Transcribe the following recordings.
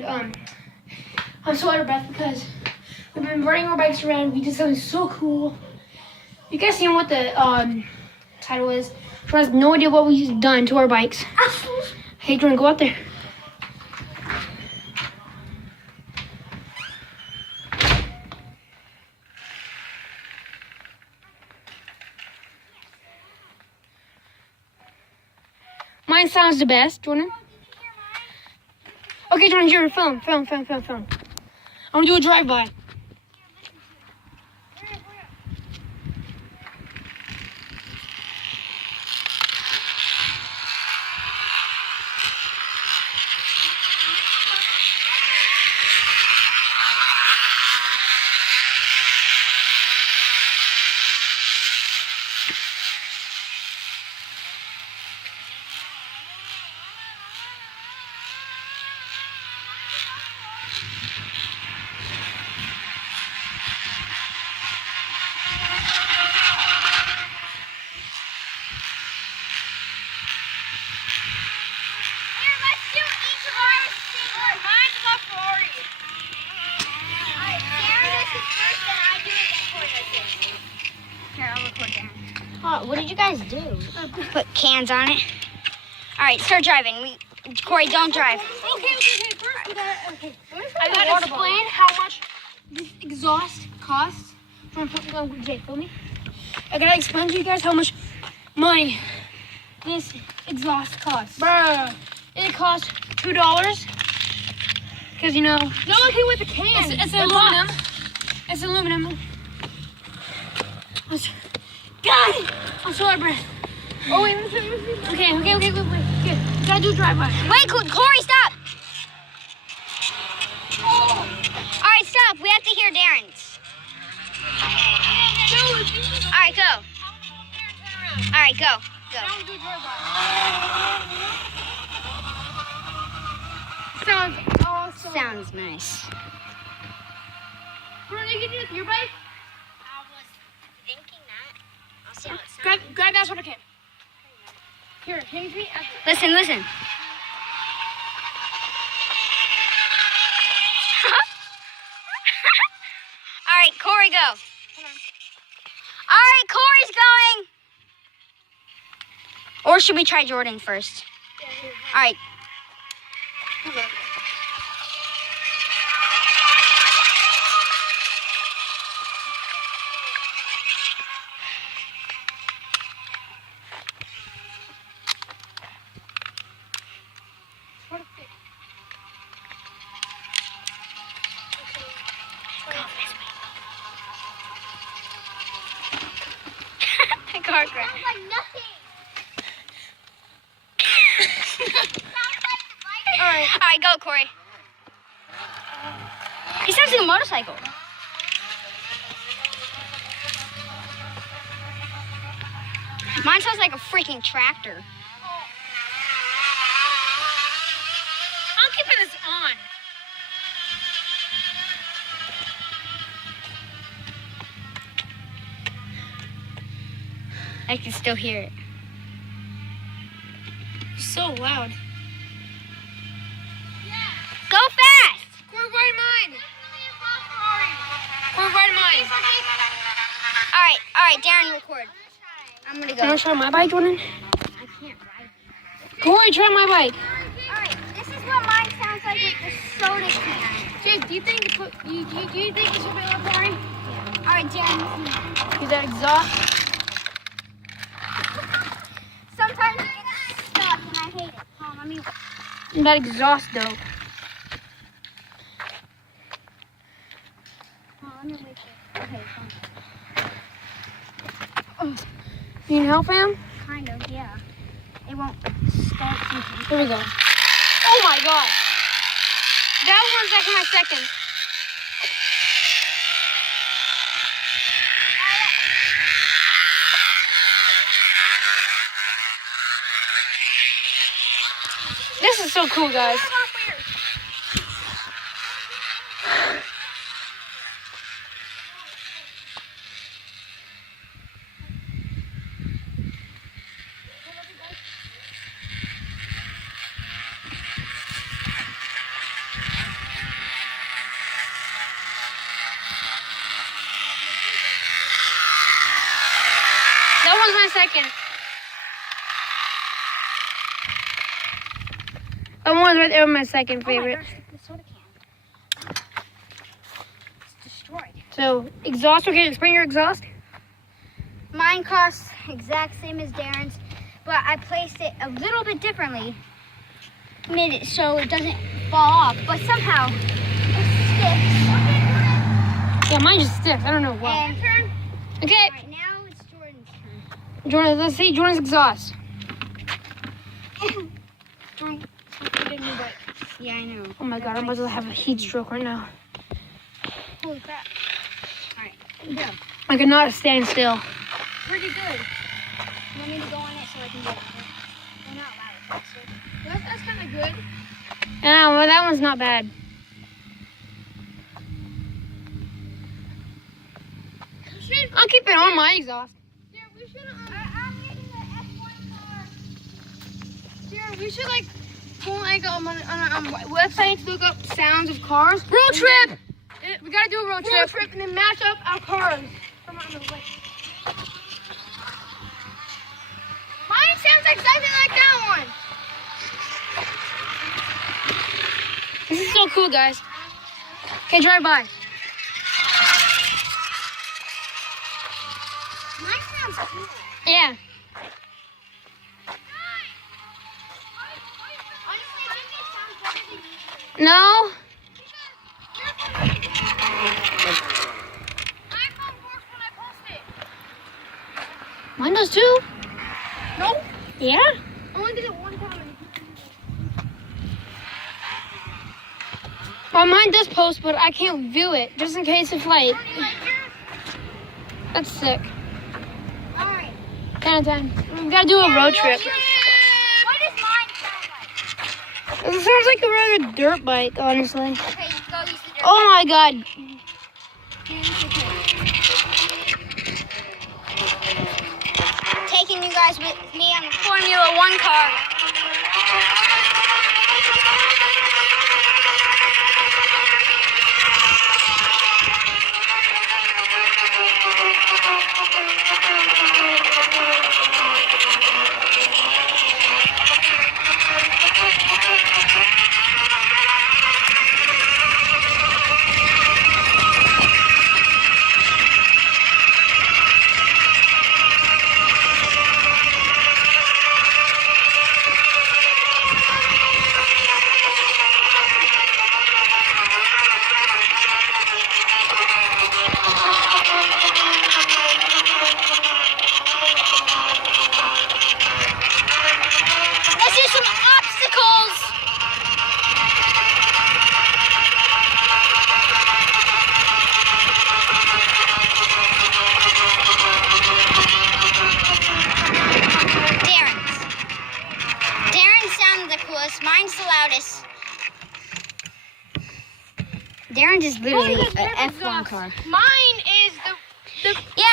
I'm so out of breath because we've been riding our bikes around. We did something so cool. You guys seen what the title is? Jordan has no idea what we've done to our bikes. Hey, Jordan, go out there. Mine sounds the best, Jordan. Okay, Jordan, you're film. I'm gonna do a drive-by. What did you guys do? Put cans on it. All right, start driving. Corey, don't drive. Okay. First, I gotta explain how much this exhaust costs. Jay, film me. I gotta explain to you guys how much money this exhaust costs. Bruh. It costs $2. Because, you know. No, okay, with the can. It's aluminum. It's aluminum. God! I'm so out of breath. Oh, wait. Okay. Here, gotta do a drive-by. Wait, Corey, stop. Oh. All right, stop. We have to hear Darren's. All right, go. All right, go. Sounds awesome. Sounds nice. What are you gonna do with your bike? I was thinking that. I'll see how it sounds. Grab that one, okay. Here, hand me. Listen. All right, Corey, go. All right, Corey's going. Or should we try Jordan first? All right. Car crash. Sounds like nothing. All right, go, Corey. He sounds like a motorcycle. Mine sounds like a freaking tractor. I'm keeping this on. I can still hear it. So loud. Go fast! We're riding mine. All right, Darren, record. I'm gonna go. Can I try my bike, Jordan? I can't ride. Corey, try my bike. All right, this is what mine sounds like with the soda can. Jay, do you think it should be a little boring? Yeah. All right, Darren. Is that exhaust? Sometimes it gets stuck and I hate it. Hold on, let me... That exhaust, though. Let me wait there. Okay, fine. You need help, fam? Kind of, yeah. It won't start thinking. Here we go. Oh my god. That was like my second. This is so cool, guys. Where's my second? That one's right there with my second favorite. Oh my gosh, the soda can. It's destroyed. So, exhaust. Okay, explain your exhaust. Mine costs exact same as Darren's, but I placed it a little bit differently. Made it so it doesn't fall off, but somehow it sticks. Yeah, mine just sticks. I don't know why. And, Okay, all right, now it's Jordan's turn. Jordan. Let's see Jordan's exhaust. Jordan, yeah, I know. Oh my God, I'm about to have a heat stroke right now. Holy crap. All right, go. I cannot stand still. Pretty good. You want me to go on it so I can get it? We're not allowed to. So. That's kind of good. Yeah, well, that one's not bad. I'll keep it on my exhaust. Yeah, we should. I'm getting the F1 car. Yeah, we should like go like on a website to look up sounds of cars. Road trip. We gotta do a road trip and then match up our cars. Come on, mine sounds exactly like that one. This is so cool, guys. Okay, drive by. Mine sounds cool. Yeah. Honestly, I think it sounds better than usual. No. My phone works when I post it. Mine does too. No, Yeah. I only did it one time. Well, mine does post, but I can't view it just in case if like. That's sick. All right. 10 out of 10. We gotta do a road trip. What does mine sound like? It sounds like a regular dirt bike, honestly. Okay, go use the dirt. Oh my God. Taking you guys with me on the Formula One car. Let's do some obstacles. Darren's sounded the coolest. Mine's the loudest. Darren's is literally an F1 car. Mine is the Yeah.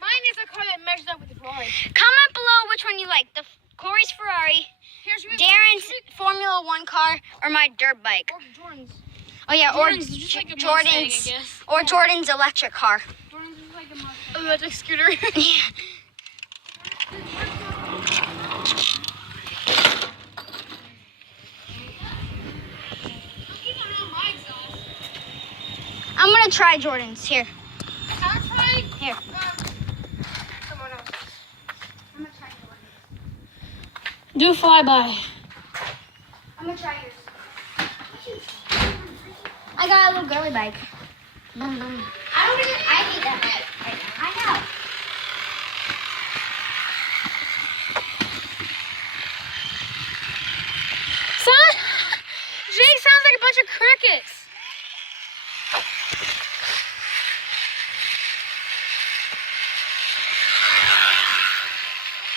mine is a car that measures up with the Ferrari. Comment below which one you like. The Corey's Ferrari, Darren's Formula One car, or my dirt bike. Or Jordan's. Oh yeah, Jordan's is just like a Mustang, I Jordan's guess. or Jordan's electric car. Jordan's is like a Mustang. Electric scooter. Yeah. I'm gonna try Jordan's here. I'll try Here. someone else. I'm gonna try Jordan's. Do a flyby. I'm gonna try yours. I got a little girly bike. I hate that bike right now. I know. Jake sounds like a bunch of crickets.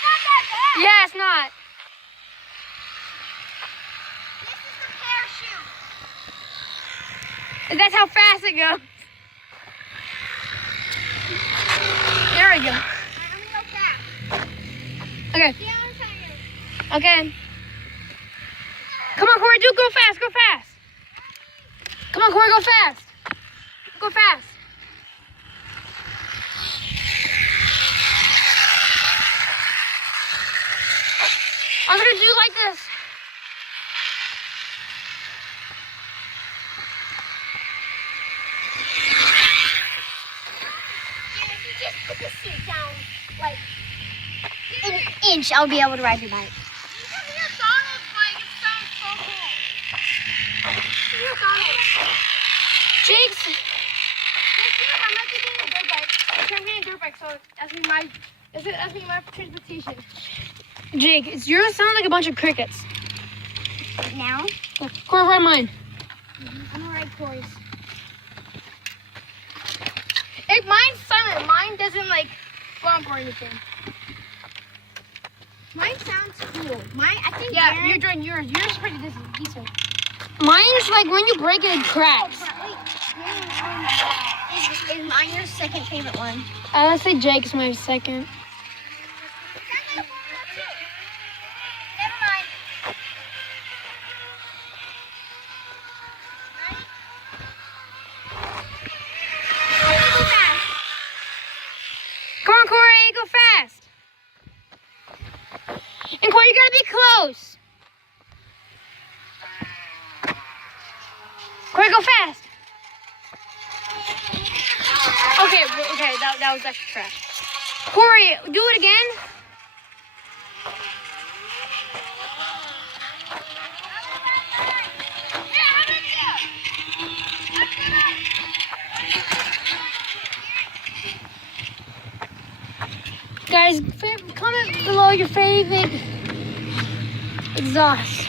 Not that bad. Yeah, it's not. This is the parachute. That's how fast it goes. There we go. I'm gonna go fast. Okay. See how I'm trying to. Okay. Come on, Corey, go fast, go fast. Come on, Corey, go fast. Go fast. I'm gonna do like this. If you just put the seat down, like, an inch, I'll be able to ride your bike. Jake's. I'm not getting a dirt bike. I'm getting a dirt bike, so that's me my transportation. Jake, it's yours sound like a bunch of crickets. Now, Corey, ride mine. I'm gonna ride Corey's. If mine's silent, mine doesn't like bump or anything. Mine sounds cool. I think Yeah, Darren- you're doing yours. Yours is pretty decent. Mine's like when you break it, it cracks. Wait, is mine your second favorite one? Let's say Jake's my second. Never mind. Go fast. Come on, Corey, go fast. And Corey, you gotta be close. Corey, go fast. Okay, that was actually trash. Corey, do it again. Guys, comment below your favorite exhaust.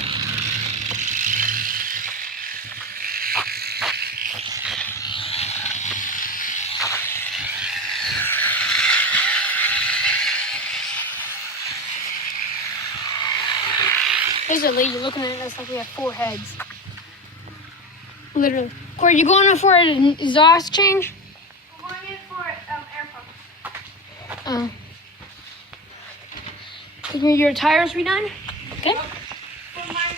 There's a lady looking at us like we have 4 heads. Literally. Corey, you going for an exhaust change? I'm going in for air pumps. Oh. Can your tires be done? Okay. For mine.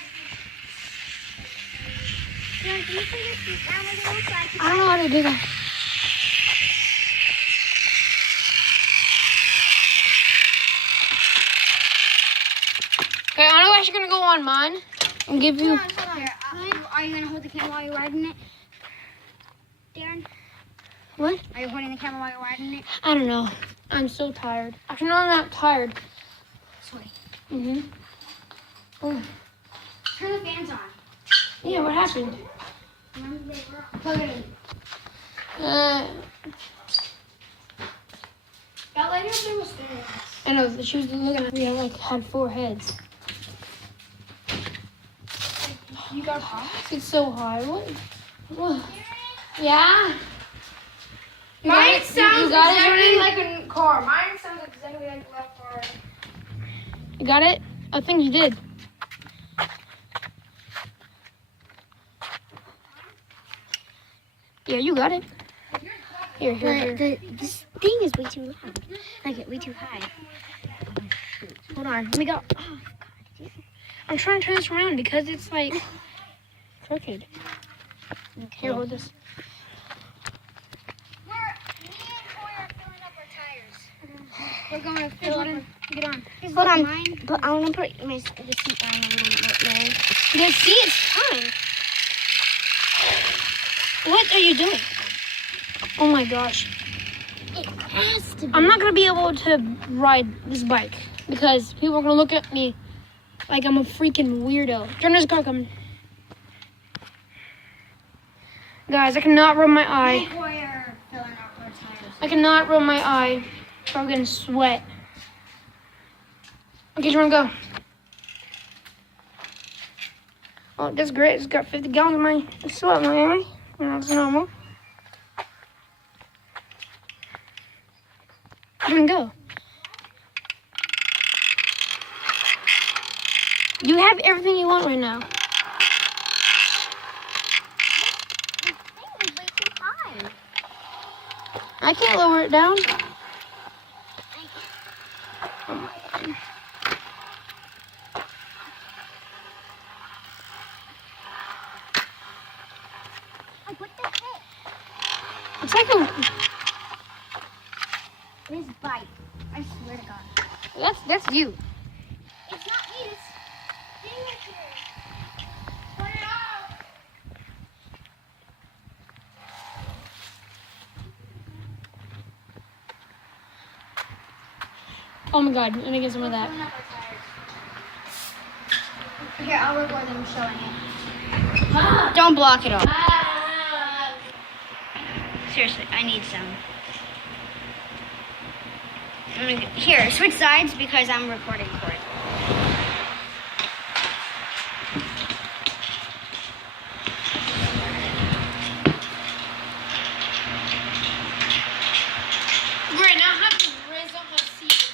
Can you put your seat down a little so I can... I don't know how to do that. Okay, I'm actually gonna go on mine and give you. Hold on. Here, are you gonna hold the camera while you're riding it? Darren? What? Are you holding the camera while you're riding it? I don't know. I'm so tired. Actually, no, I'm not tired. Sorry. Oh. Turn the fans on. Yeah, what happened? Remember they were on. Plug it in. That lady up there was staring at us. I know, she was looking at me. I had 4 heads. You got hot? It's so high. What? Yeah? You got Mine it? sounds You got it, exactly Jordan? like a car. Mine sounds exactly like left or right. You got it? I think you did. Yeah, you got it. Here. This thing is way too loud. Like, way too high. Hold on. Let me go. Oh, God. I'm trying to turn this around because it's like crooked. Okay. Here, hold this. Me and Corey are filling up our tires. We're going to fill up. Get on. Hold on. Mine, but I want to put the seat down a little bit lower. You guys see it's fine. What are you doing? Oh my gosh. It has to be. I'm not gonna be able to ride this bike because people are gonna look at me like I'm a freaking weirdo. Jordan's car coming. Guys, I cannot rub my Me eye. and Corey are filling up our tires. I cannot rub my eye. I'm getting sweat. Okay, Jordan, go. Oh, that's great. It's got 50 gallons of my sweat, man. That's normal. Jordan, go. You have everything you want right now. This thing is way too high. I can't lower it down. Oh my God. Like, what the heck? It's like a. This bike. I swear to God. That's you. It's not me. It's Oh my god, let me get some of that. Here, I'll record them showing it. Don't block it all. Seriously, I need some. Here, switch sides because I'm recording for it. Great, now have to raise up a seat.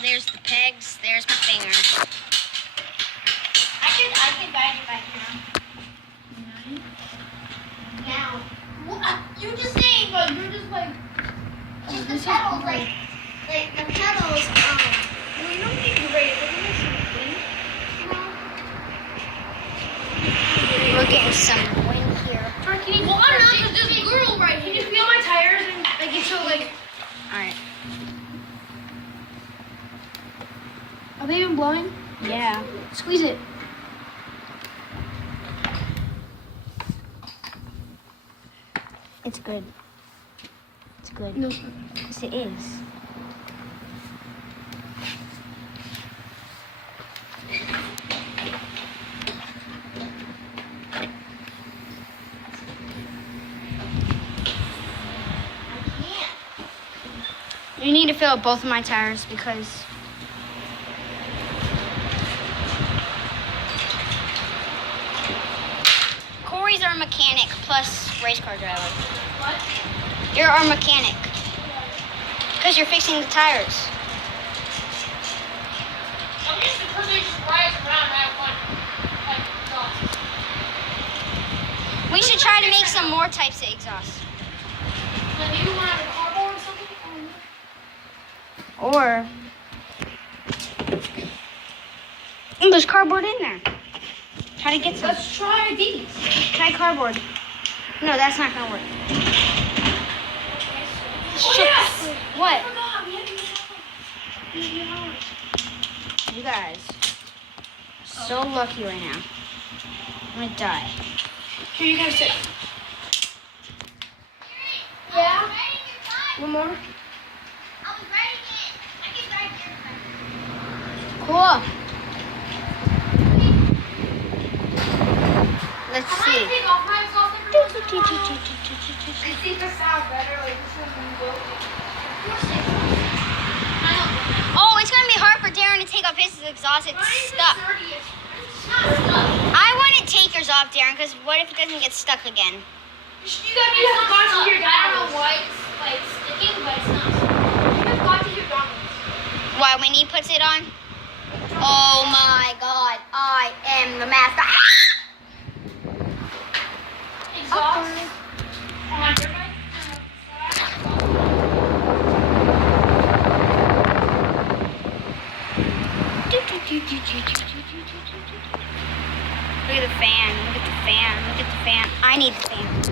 There's the pegs. There's my finger. I could guide you back now. Now. What? You're just saying, but you're just like. Just the pedals, like the pedals. Well, you don't think great, but you know something. We're getting some wind here. Well, I'm not just this girl right here. Can you feel my tires and like it's so like. All right. Are they even blowing? Yeah. Squeeze it. It's good. It's good. No. Yes, it is. You need to fill up both of my tires because Corey's our mechanic plus race car driver. What? You're our mechanic because you're fixing the tires. I'm just because they just rise around and I have fun. Like, exhaust. We should try to make some more types of exhaust. Like, maybe one out of cardboard or something? Or there's cardboard in there. Try to get some. Let's try these. Try cardboard. No, that's not gonna work. Oh, yes! What? I forgot. We had to You guys, so lucky right now. I'm gonna die. Here, you guys sit. Yeah? One more? Cool. Let's see. I think this sounds better. Like, this one will go. Oh, it's gonna be hard for Darren to take off his exhaust. It's stuck. I wouldn't take yours off, Darren, because what if it doesn't get stuck again? You gotta be got to hear I don't know why it's like sticking, but it's not. You got to hear downwards. Why, when he puts it on? Oh my god, I am the master. Exhaust. On my dirt bike. Look at the fan, look at the fan, look at the fan. I need the fan.